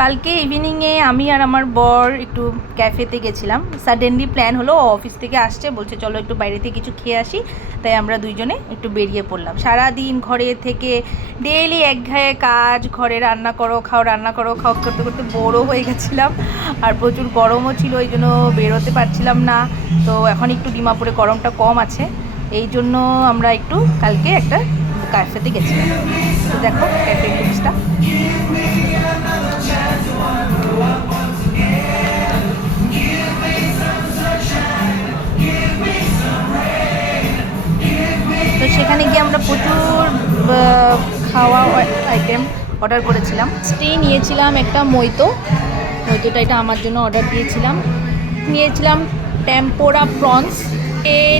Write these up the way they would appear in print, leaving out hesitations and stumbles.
কালকে ইভিনিংয়ে আমি আর আমার বর একটু ক্যাফেতে গেছিলাম। সাডেনলি প্ল্যান হলো, অফিস থেকে আসছে, বলছে চলো একটু বাইরে থেকে কিছু খেয়ে আসি। তাই আমরা দুইজনে একটু বেরিয়ে পড়লাম। সারাদিন ঘরে থেকে ডেইলি একঘেয়ে কাজ, ঘরে রান্না করো খাও রান্না করো খাও করতে করতে বড়ো হয়ে গেছিলাম। আর প্রচুর গরমও ছিল, এই জন্য বেরোতে পারছিলাম না। তো এখন একটু ডিমাপুরে গরমটা কম আছে, এই জন্য আমরা একটু কালকে একটা ক্যাফেতে গেছিলাম। তো দেখো ক্যাফে লুকসটা। তো সেখানে গিয়ে আমরা প্রচুর খাওয়া আইটেম অর্ডার করেছিলাম। নিয়েছিলাম একটা মইতোটা এটা আমার জন্য অর্ডার দিয়েছিলাম। নিয়েছিলাম টেম্পোরা প্রনস,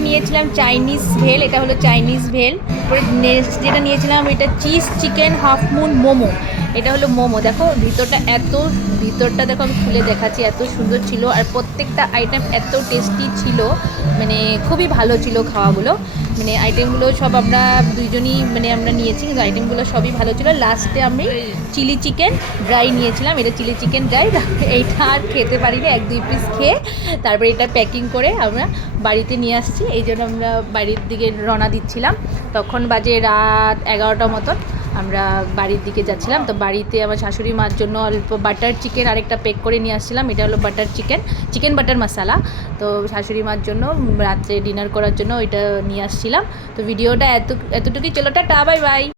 নিয়েছিলাম চাইনিজ ভেল, এটা হলো চাইনিজ ভেল। তারপরে নেক্সট যেটা নিয়েছিলাম এটা cheese chicken half moon momo, এটা হলো মোমো। দেখো ভিতরটা দেখো, আমি খুলে দেখাচ্ছি, এত সুন্দর ছিল। আর প্রত্যেকটা আইটেম এত টেস্টি ছিল, মানে খুবই ভালো ছিল খাওয়াগুলো। মানে আইটেমগুলো সব আমরা দুইজনই আমরা নিয়েছি, কিন্তু আইটেমগুলো সবই ভালো ছিল। লাস্টে আমি চিলি চিকেন ড্রাই নিয়েছিলাম, এটা চিলি চিকেন ড্রাই। এইটা আর খেতে পারিনি, 1-2 পিস খেয়ে তারপরে এটা প্যাকিং করে আমরা বাড়িতে নিয়ে আসছি। এই জন্য আমরা বাড়ির দিকে রওনা দিচ্ছিলাম। তখন বাজে রাত 11টা মতন, আমরা বাড়ির দিকে যাচ্ছিলাম। তো বাড়িতে আমার শাশুড়ি মার জন্য অল্প বাটার চিকেন আরেকটা প্যাক করে নিয়ে আসছিলাম, এটা হলো বাটার চিকেন বাটার মশালা। তো শাশুড়ি মার জন্য রাত্রে ডিনার করার জন্য ওইটা নিয়ে আসছিলাম। তো ভিডিওটা এতটুকুই, চলো টাটা, বাই বাই।